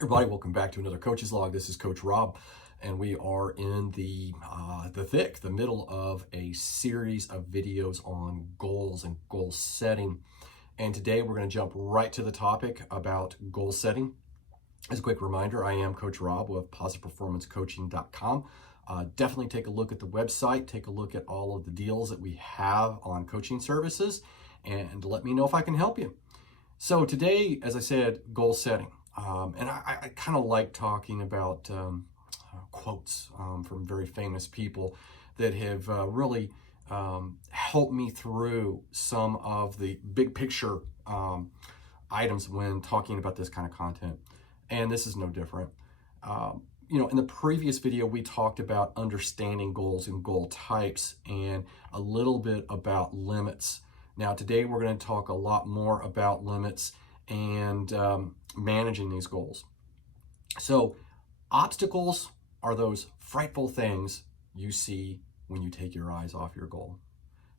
Everybody, welcome back to another Coach's Log. This is Coach Rob, and we are in the middle of a series of videos on goals and goal setting. And today we're going to jump right to the topic about goal setting. As a quick reminder, I am Coach Rob with positiveperformancecoaching.com. Definitely take a look at the website, take a look at all of the deals that we have on coaching services, and let me know if I can help you. So today, as I said, goal setting. And I kind of like talking about quotes from very famous people that have really helped me through some of the big picture items when talking about this kind of content. And this is no different. In the previous video, we talked about understanding goals and goal types and a little bit about limits. Now, today we're going to talk a lot more about limits and managing these goals. So, obstacles are those frightful things you see when you take your eyes off your goal.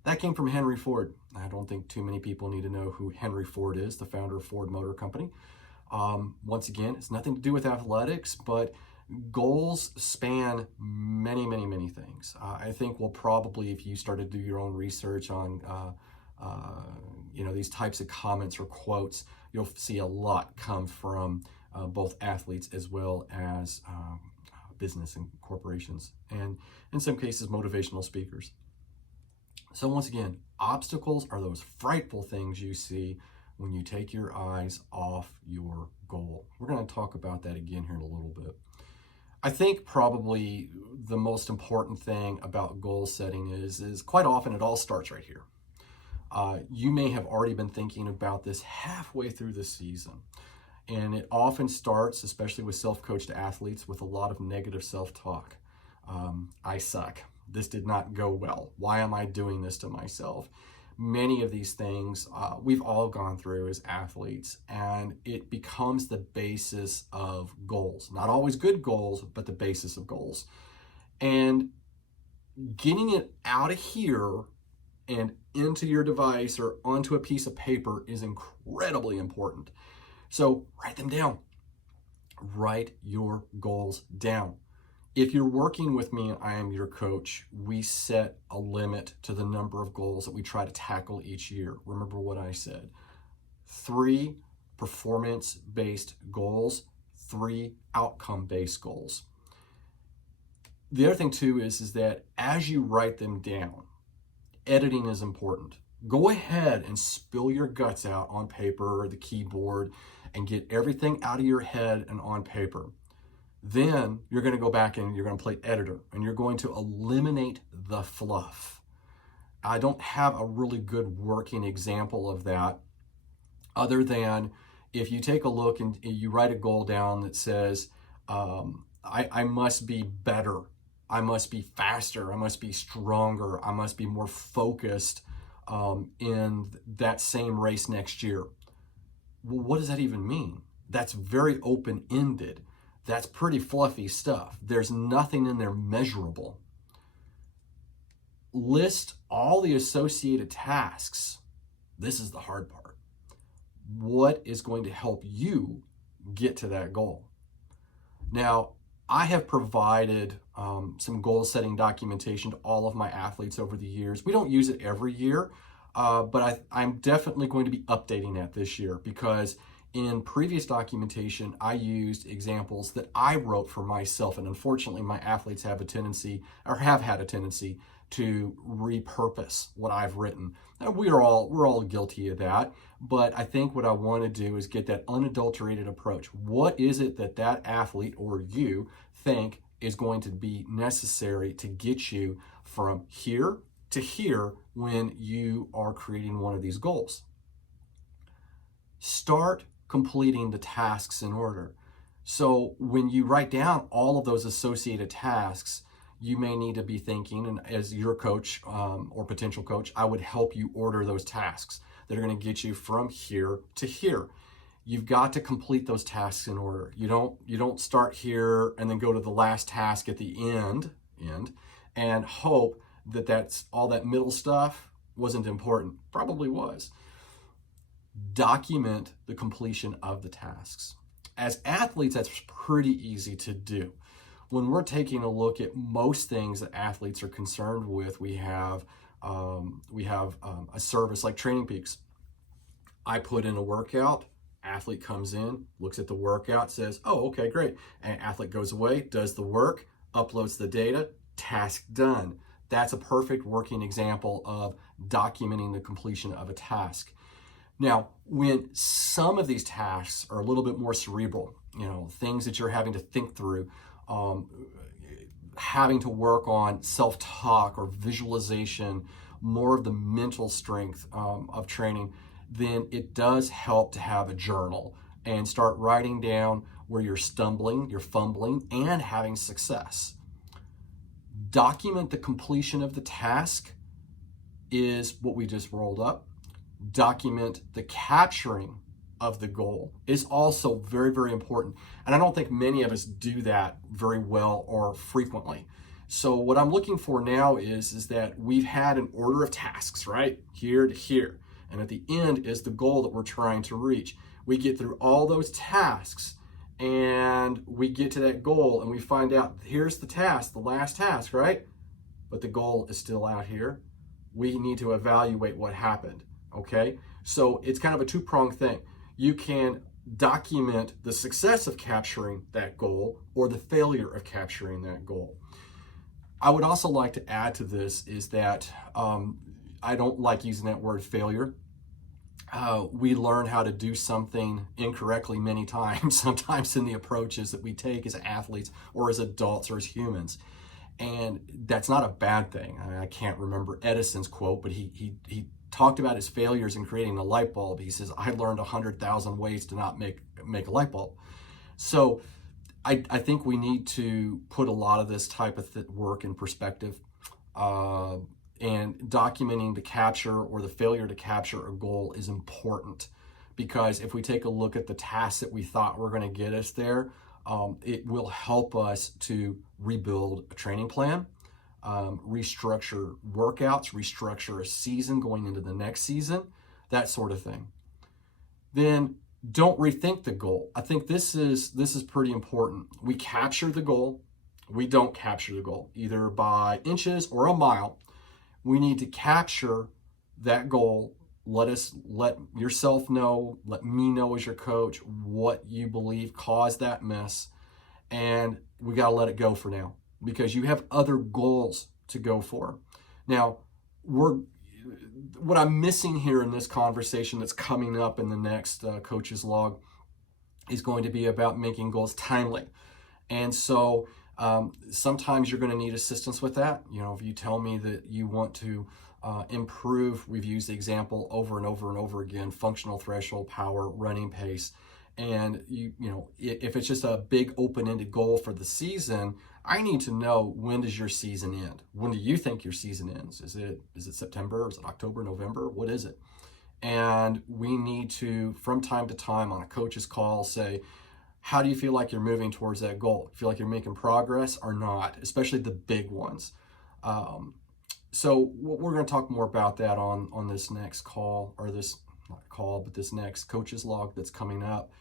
That came from Henry Ford. I don't think too many people need to know who Henry Ford is, the founder of Ford Motor Company. Once again, it's nothing to do with athletics, but goals span many, many, many things. I think we'll probably, if you start to do your own research on these types of comments or quotes, you'll see a lot come from both athletes as well as business and corporations, and in some cases, motivational speakers. So once again, obstacles are those frightful things you see when you take your eyes off your goal. We're going to talk about that again here in a little bit. I think probably the most important thing about goal setting is quite often it all starts right here. You may have already been thinking about this halfway through the season. And it often starts, especially with self-coached athletes, with a lot of negative self-talk. I suck. This did not go well. Why am I doing this to myself? Many of these things we've all gone through as athletes, and it becomes the basis of goals. Not always good goals, but the basis of goals. And getting it out of here and into your device or onto a piece of paper is incredibly important. So write them down. Write your goals down. If you're working with me and I am your coach, we set a limit to the number of goals that we try to tackle each year. Remember what I said. 3 performance-based goals, 3 outcome-based goals. The other thing too is that as you write them down, editing is important. Go ahead and spill your guts out on paper or the keyboard and get everything out of your head and on paper. Then you're going to go back and you're going to play editor and you're going to eliminate the fluff. I don't have a really good working example of that other than if you take a look and you write a goal down that says, I must be better. I must be faster. I must be stronger. I must be more focused in that same race next year. Well, what does that even mean? That's very open-ended. That's pretty fluffy stuff. There's nothing in there measurable. List all the associated tasks. This is the hard part. What is going to help you get to that goal? Now, I have provided some goal-setting documentation to all of my athletes over the years. We don't use it every year, but I'm definitely going to be updating that this year because in previous documentation, I used examples that I wrote for myself, and unfortunately, my athletes have a tendency, or have had a tendency, to repurpose what I've written. Now, we're all guilty of that, but I think what I want to do is get that unadulterated approach. What is it that athlete or you think is going to be necessary to get you from here to here when you are creating one of these goals? Start completing the tasks in order. So when you write down all of those associated tasks, you may need to be thinking, and as your coach or potential coach, I would help you order those tasks that are going to get you from here to here. You've got to complete those tasks in order. You don't start here and then go to the last task at the end and hope that that's all that middle stuff wasn't important. Probably was. Document the completion of the tasks. As athletes, that's pretty easy to do. When we're taking a look at most things that athletes are concerned with, we have a service like Training Peaks. I put in a workout, athlete comes in, looks at the workout, says, oh, okay, great. And athlete goes away, does the work, uploads the data, task done. That's a perfect working example of documenting the completion of a task. Now, when some of these tasks are a little bit more cerebral, things that you're having to think through, having to work on self-talk or visualization, more of the mental strength of training, then it does help to have a journal and start writing down where you're stumbling, you're fumbling, and having success. Document the completion of the task is what we just rolled up. Document the capturing of the goal is also very, very important. And I don't think many of us do that very well or frequently. So what I'm looking for now is that we've had an order of tasks, right? Here to here. And at the end is the goal that we're trying to reach. We get through all those tasks and we get to that goal and we find out here's the task, the last task, right? But the goal is still out here. We need to evaluate what happened, okay? So it's kind of a two-pronged thing. You can document the success of capturing that goal or the failure of capturing that goal. I would also like to add to this is that I don't like using that word failure. We learn how to do something incorrectly many times, sometimes in the approaches that we take as athletes or as adults or as humans. And that's not a bad thing. I can't remember Edison's quote, but he talked about his failures in creating a light bulb. He says, I learned 100,000 ways to not make a light bulb. So I think we need to put a lot of this type of work in perspective. And documenting the capture or the failure to capture a goal is important, because if we take a look at the tasks that we thought were going to get us there, it will help us to rebuild a training plan, restructure workouts, restructure a season going into the next season, that sort of thing. Then don't rethink the goal. I think this is pretty important. We capture the goal. We don't capture the goal, either by inches or a mile. We need to capture that goal. Let yourself know, let me know as your coach what you believe caused that miss. And we got to let it go for now, because you have other goals to go for. Now, what I'm missing here in this conversation that's coming up in the next coach's log is going to be about making goals timely. And so sometimes you're going to need assistance with that. If you tell me that you want to improve, we've used the example over and over and over again, functional threshold power, running pace. And if it's just a big open-ended goal for the season, I need to know, when does your season end? When do you think your season ends? Is it September? Is it October, November? What is it? And we need to, from time to time on a coach's call, say, how do you feel like you're moving towards that goal? Feel like you're making progress or not, especially the big ones. So we're going to talk more about that on this next call, or this, not call, but this next coach's log that's coming up.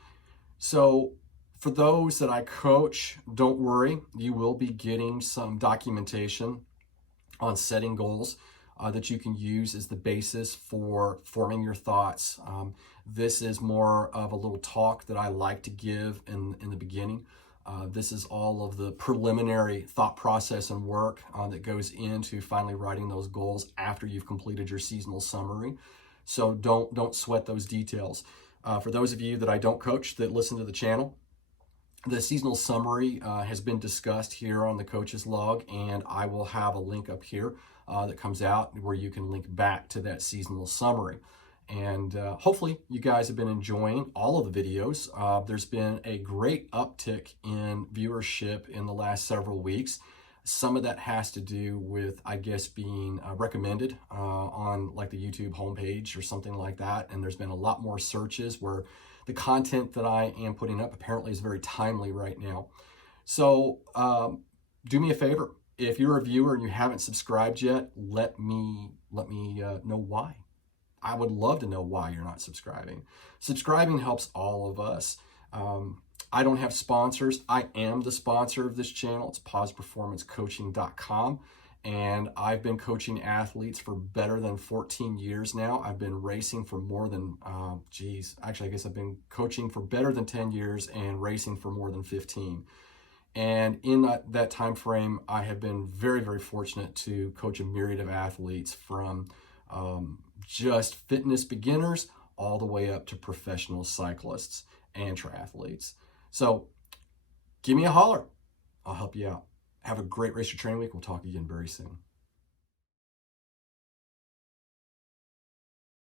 So for those that I coach, don't worry, you will be getting some documentation on setting goals that you can use as the basis for forming your thoughts. This is more of a little talk that I like to give in the beginning. This is all of the preliminary thought process and work that goes into finally writing those goals after you've completed your seasonal summary. So don't sweat those details. For those of you that I don't coach that listen to the channel, the seasonal summary has been discussed here on the coach's log, and I will have a link up here that comes out where you can link back to that seasonal summary. And hopefully you guys have been enjoying all of the videos. There's been a great uptick in viewership in the last several weeks. Some of that has to do with, I guess, being recommended on like the YouTube homepage or something like that. And there's been a lot more searches where the content that I am putting up apparently is very timely right now. So do me a favor. If you're a viewer and you haven't subscribed yet, let me know why. I would love to know why you're not subscribing. Subscribing helps all of us. I don't have sponsors. I am the sponsor of this channel. It's positiveperformancecoaching.com. And I've been coaching athletes for better than 14 years now. I've been racing for more than, actually, I guess I've been coaching for better than 10 years and racing for more than 15. And in that time frame, I have been very, very fortunate to coach a myriad of athletes from just fitness beginners all the way up to professional cyclists and triathletes. So give me a holler. I'll help you out. Have a great race or training week. We'll talk again very soon.